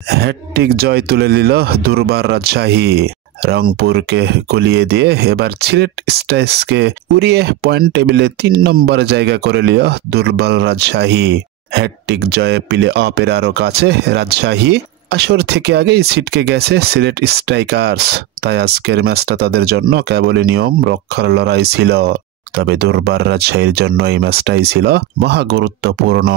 Hat trick জয় তুলে নিল দুর্বার রাজশাহী। রংপুরকে গলিয়ে দিয়ে এবার সিলেট স্টার্সকে উড়িয়ে পয়েন্ট টেবিলে ৩ নম্বরে জায়গা করে নিল দুর্বল রাজশাহী। হ্যাটট্রিক জয়ে প্লে অফের আরও কাছে রাজশাহী। আসর থেকে আগেই ছিটকে গেছে সিলেট স্ট্রাইকার্স, তাই আজকের ম্যাচটা তাদের জন্য কেবলই নিয়ম রক্ষার লড়াই ছিল। তবে দুর্বার রাজশাহীর জন্য এই ম্যাচটাই ছিল মহা গুরুত্বপূর্ণ।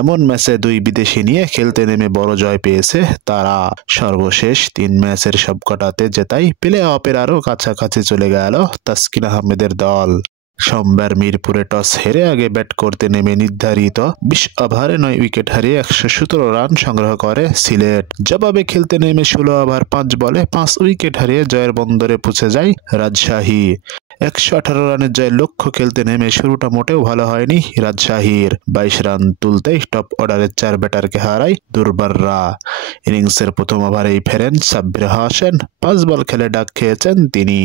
এমন ম্যাচে ২ বিদেশি নিয়ে খেলতে নেমে বড় জয় পেয়েছে তারা। সর্বশেষ ৩ ম্যাচের সবকটাতে জেতাই প্লে অফের আরও কাছাকাছি চলে গেল তাসকিন আহমেদের দল। সোমবার মিরপুরে টস হেরে আগে ব্যাট করতে নেমে নির্ধারিত ২০ ওভারে ৯ উইকেট হারিয়ে ১১৭ রান সংগ্রহ করে সিলেট। জবাবে খেলতে নেমে ১৬ ওভার ৫ বলে ৫ উইকেট হারিয়ে জয়ের বন্দরে পৌঁছে যায় রাজশাহী। ১১৮ রানের জয়ের লক্ষ্য খেলতে নেমে শুরুটা মোটেও ভালো হয়নি রাজশাহীর। ২২ রান তুলতেই টপ অর্ডারের ৪ ব্যাটারকে হারায় দুর্বাররা। ইনিংসের প্রথম ওভারেই ফেরেন সাব্বির হোসেন। ৫ বল খেলে ডাক খেয়েছেন তিনি।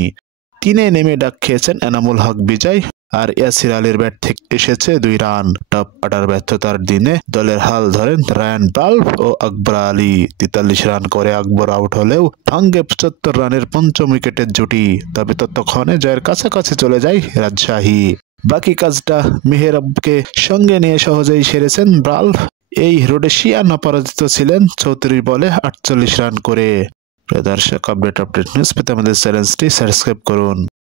৩-এ নেমে ডাক খেয়েছেন এনামুল হক বিজয়, আর ইয়াসির আলীর ব্যাট থেকে এসেছে ২ রান। টপ অর্ডার ব্যর্থতার দিনে দলের হাল ধরেন রায়ান বাল্ব ও আকবর আলী। ৪৩ রান করে আকবর আউট হলেও ভাঙ্গে ৭৫ রানের পঞ্চম উইকেটের জুটি। তবে ততক্ষণে জয়ের কাছাকাছি চলে যায় রাজশাহী। বাকি কাজটা মেহেরাবকে সঙ্গে নিয়ে সহজেই সেরেছেন বাল্ব। এই রোডেশিয়ান অপরাজিত ছিলেন ৩৪ বলে ৪৮ রান করে। প্রিয় দর্শক, আপডেট নিউজ পেতে আমাদের চ্যানেলটি সাবস্ক্রাইব করুন।